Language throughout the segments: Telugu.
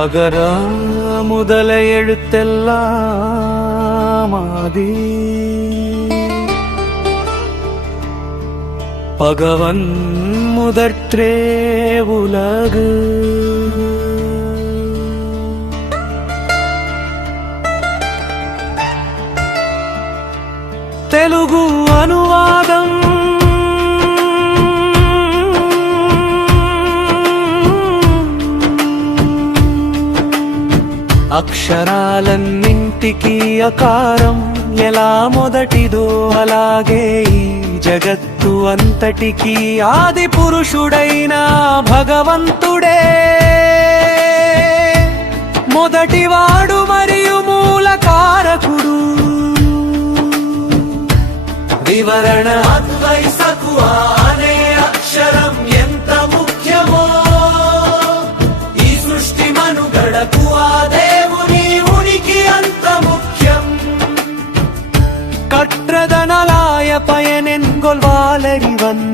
அகர முதல எழுத்தெல்லாம் ஆதி பகவன் முதற்றே உலகு తెలుగు అనువాదం అక్షరాలన్నింటికీ అకారం ఎలా మొదటిదో అలాగే ఈ జగత్తు అంతటికీ ఆది పురుషుడైన భగవంతుడే మొదటివాడు మరియు మూల కారకుడు. వివరణ అద్వైతకు అనే అక్షరం ఎంత ముఖ్యమో ఈ సృష్టి మనుగడకు ఆ దేవుని ఉనికి అంత ముఖ్యం. கற்றதனலாய பயனென்கொள்வாளறிவன்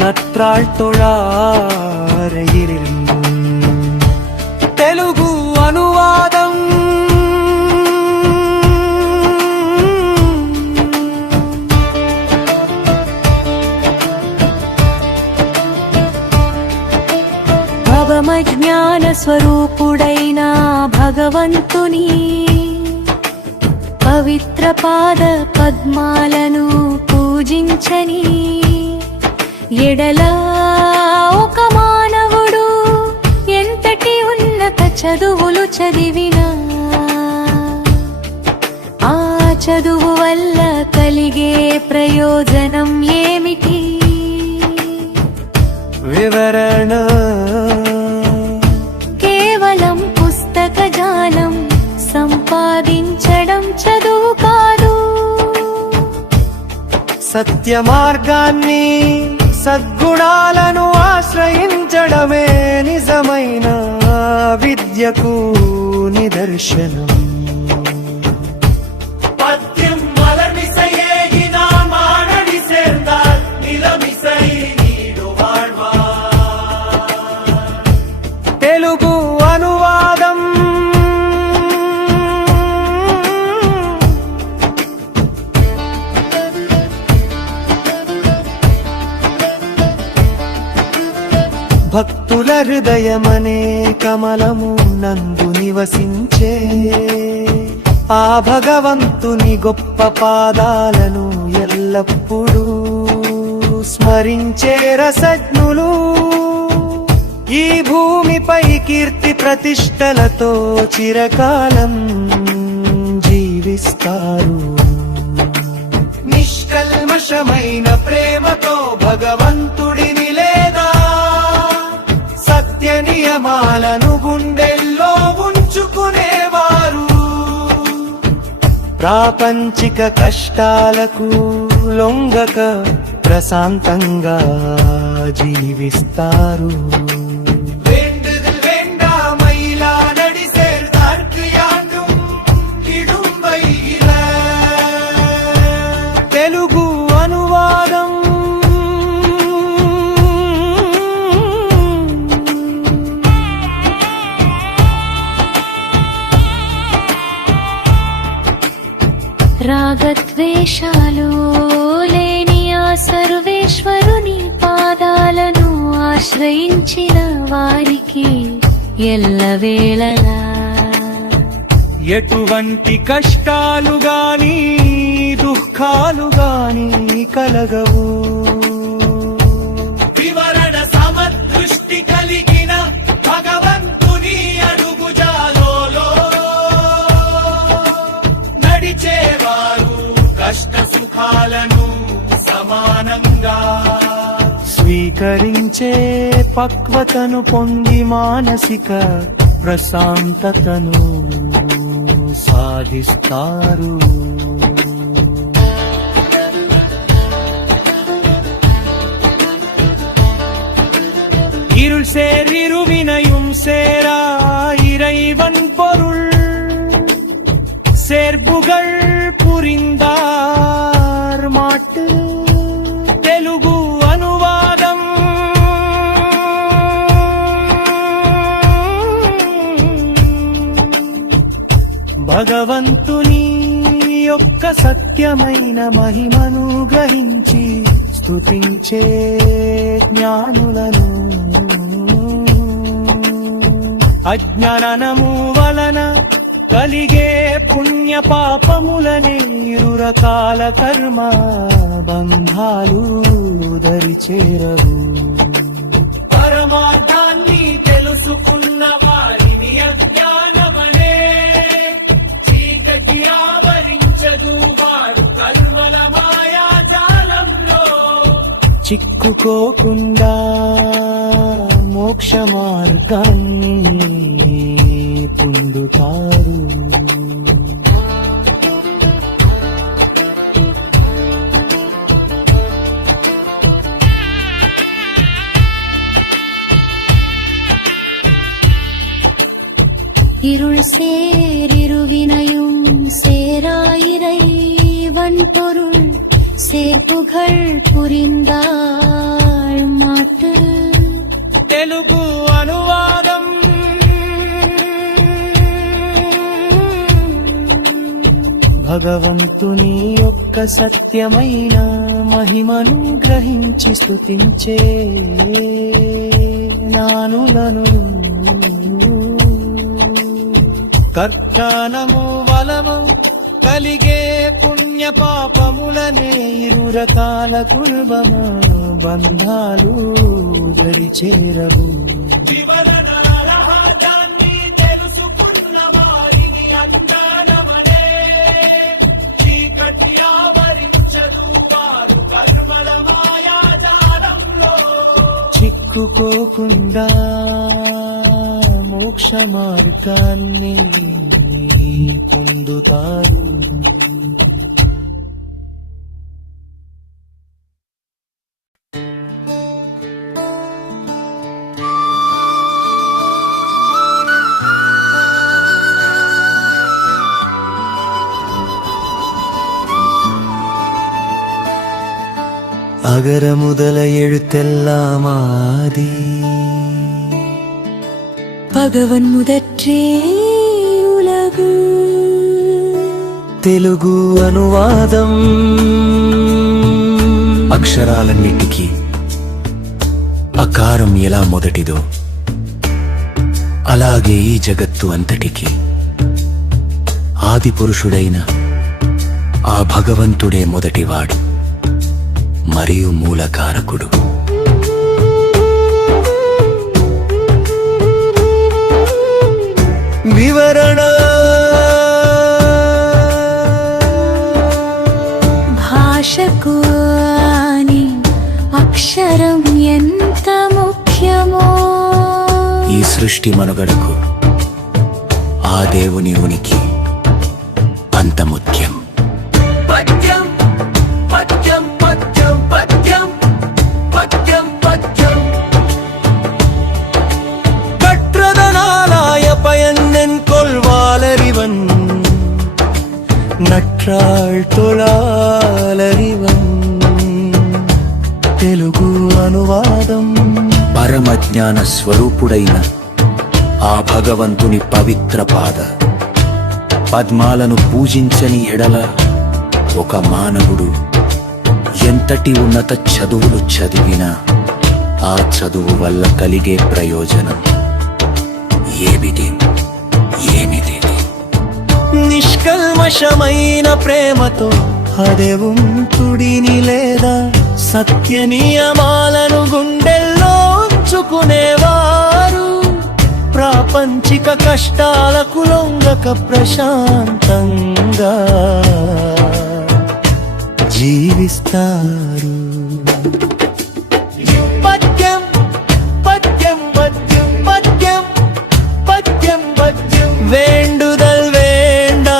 நற்றாள் தொழாரையிரில் తెలుగు అనువాదం భవమజ్ఞాన స్వరూపుడైన భగవంతుని పవిత్ర పాద పద్మాలను పూజించని ఎడల ఒక మానవుడు ఎంతటి ఉన్నత చదువులు చదివినా ఆ చదువు వల్ల కలిగే ప్రయోజనం ఏమిటి? వివరణ కేవలం పుస్తక జ్ఞానం సంపాదించడం చదువు కాదు. సత్య మార్గాన్ని సద్గుణాలను ఆశ్రయించడమే నిజమైన విద్యకు నిదర్శనం. తెలుగు అనువాదం భక్తుల హృదయమనే కమలము నందు నివసించే ఆ భగవంతుని గొప్ప పాదాలను ఎల్లప్పుడూ స్మరించే రసజ్ఞులు ఈ భూమిపై కీర్తి ప్రతిష్టలతో చిరకాలం జీవిస్తారు. నిష్కల్మషమైన ప్రేమతో భగవంతుడిని లేదా సత్య నియమాలను గుండెల్లో ఉంచుకునేవారు ప్రాపంచిక కష్టాలకు లొంగక ప్రశాంతంగా జీవిస్తారు. తెలుగు అనువాదం రాగద్వేషాలు లేని ఆ సర్వేశ్వరుని పాదాలను ఆశ్రయించిన వారికి ఎల్లవేళలా ఎటువంటి కష్టాలు గాని దుఃఖాలు గాని కలగవు. వివరణ సమదృష్టి కలిగిన భగవంతుని అడుగుజాలలో నడిచేవారు కష్ట సుఖాలను సమానంగా స్వీకరించే పక్వతను పొంది మానసిక ప్రశాంతతను సాధిస్తారు. இருள் சேர் இருவினையும் சேரா இறைவன் பொருள் சேர்ப்புகள் புரிந்தார் மாட்டு. తెలుగు అనువాదం భగవంతుని యొక్క సత్యమైన మహిమను గ్రహించి స్తుతించే జ్ఞానులను అజ్ఞానము వలన కలిగే పుణ్య పాపములనే ఇరు రకాల కర్మ బంధాలు దరిచేరవు. పరమార్థాన్ని తెలుసుకున్న వారిని అజ్ఞానమనే చీకటి ఆవరించదు. వారు కర్మల మాయాజాలంలో చిక్కుకోకుండా మోక్ష మార్గాన్ని పొందుతారు. இருள் சேர் இருவினையும் சேராயிரை வன்பொருள் சேர்ப்புகள் புரிந்தாள் மாட்டு. తెలుగు అనువాదం భగవంతుని యొక్క సత్యమైన మహిమను గ్రహించి స్తుతించే జ్ఞానులను కర్తనము వలము కలిగే పుణ్య పాపములనే ఇరు రకాల కుర్మ బంధాలు దరిచేరవు. వివరణార్థాన్ని తెలుసుకున్న వారిని అజ్ఞానమనే చీకటి ఆవరించదు. వారు కర్మల మాయాజాలంలో చిక్కుకోకుండా మోక్ష మార్గాన్ని పొందుతారు. அகர முதல எழுத்தெல்லாம் ஆதி பகவன் முதற்றே உலகு. తెలుగు అనువాదం అక్షరాలన్నిటికీ అకారం ఎలా మొదటిదో అలాగే ఈ జగత్తు అంతటికి ఆది పురుషుడైన ఆ భగవంతుడే మొదటివాడు మరియు మూలకారకుడు. వివరణ భాషకు అని అక్షరం ఎంత ముఖ్యమో ఈ సృష్టి మనుగడకు ఆ దేవుని ఉనికి అంత ముఖ్యం. పద్యం పద్యం పద్యం పద్యం పద్యం పద్యం கற்றதனாலாய பயனென் கொள்வாலறிவன் நற்றாள் தொழாலறிவன். తెలుగు అనువాదం పరమజ్ఞాన స్వరూపుడైన ఆ భగవంతుని పవిత్ర పాద పద్మాలను పూజించని ఎడల ఒక మానవుడు ఎంతటి ఉన్నత చదువులు చదివినా ఆ చదువు వల్ల కలిగే ప్రయోజనం ఏమిటి? నిష్కల్మషమైన ప్రేమతో అదేవుంతుడిని లేదా సత్య నియమాలను గుండెల్లో ఉంచుకునేవారు ప్రాపంచిక కష్టాలకు లొంగక ప్రశాంతంగా జీవిస్తారు. పద్యం పద్యం పద్యం పద్యం పద్యం పద్యం வேண்டுதல் வேண்டாமையிலானடி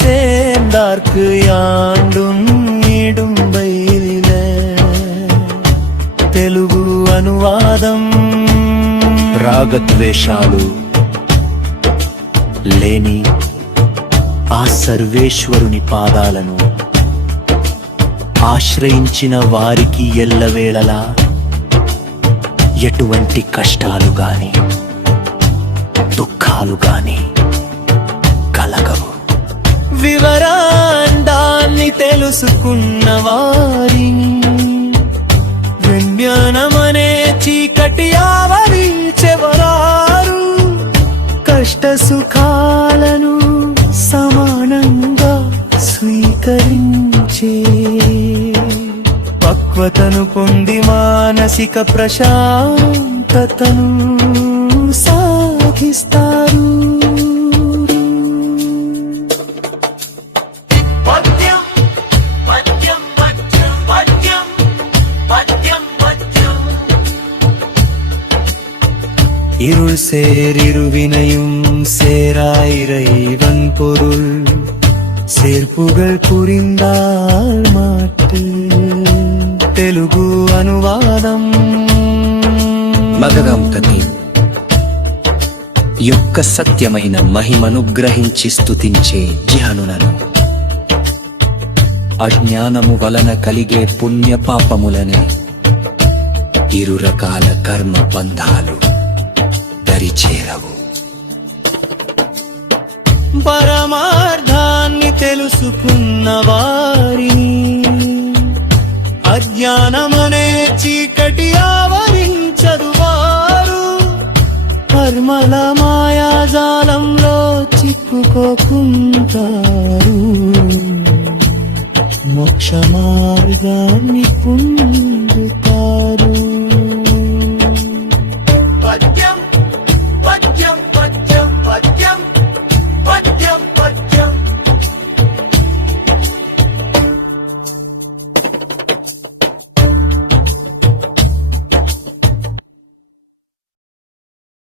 சேர்ந்தார்க்கு யாண்டும் ఇడుంబైలే. తెలుగు అనువాదం రాగద్వేషాలు లేని ఆ సర్వేశ్వరుని పాదాలను ఆశ్రయించిన వారికి ఎల్లవేళలా ఎటువంటి కష్టాలు గాని దుఃఖాలు గాని వివరాండాన్ని తెలుసుకున్న వారిని విజ్ఞానమనే చీకటి ఆవరించెవరారు కష్ట సుఖాలను సమానంగా స్వీకరించే పక్వతను పొంది మానసిక ప్రశాంతతను సాధిస్తారు పద్యం పద్యం పద్యం పద్యం పద్యం పద్యం இருள் சேர் இருவினையும் சேராயிரைவன் பொருள் சேர்ப்புகள் புரிந்தால் மாட்டு తెలుగు అనువాదం భగవంతుని యొక్క సత్యమైన మహిమను గ్రహించి స్తుతించే జ్ఞానులను అజ్ఞానము వలన కలిగే పుణ్య పాపములను ఇరు రకాల కర్మ బంధాలు దరిచేరవు పరమార్థాన్ని తెలుసుకున్న వారిని అజ్ఞానమనే చీకటి ఆవరించదు వారు కర్మల మాయాజాలంలో చిక్కుకోకుంటారు మోక్ష మార్గాన్ని పొందుతారు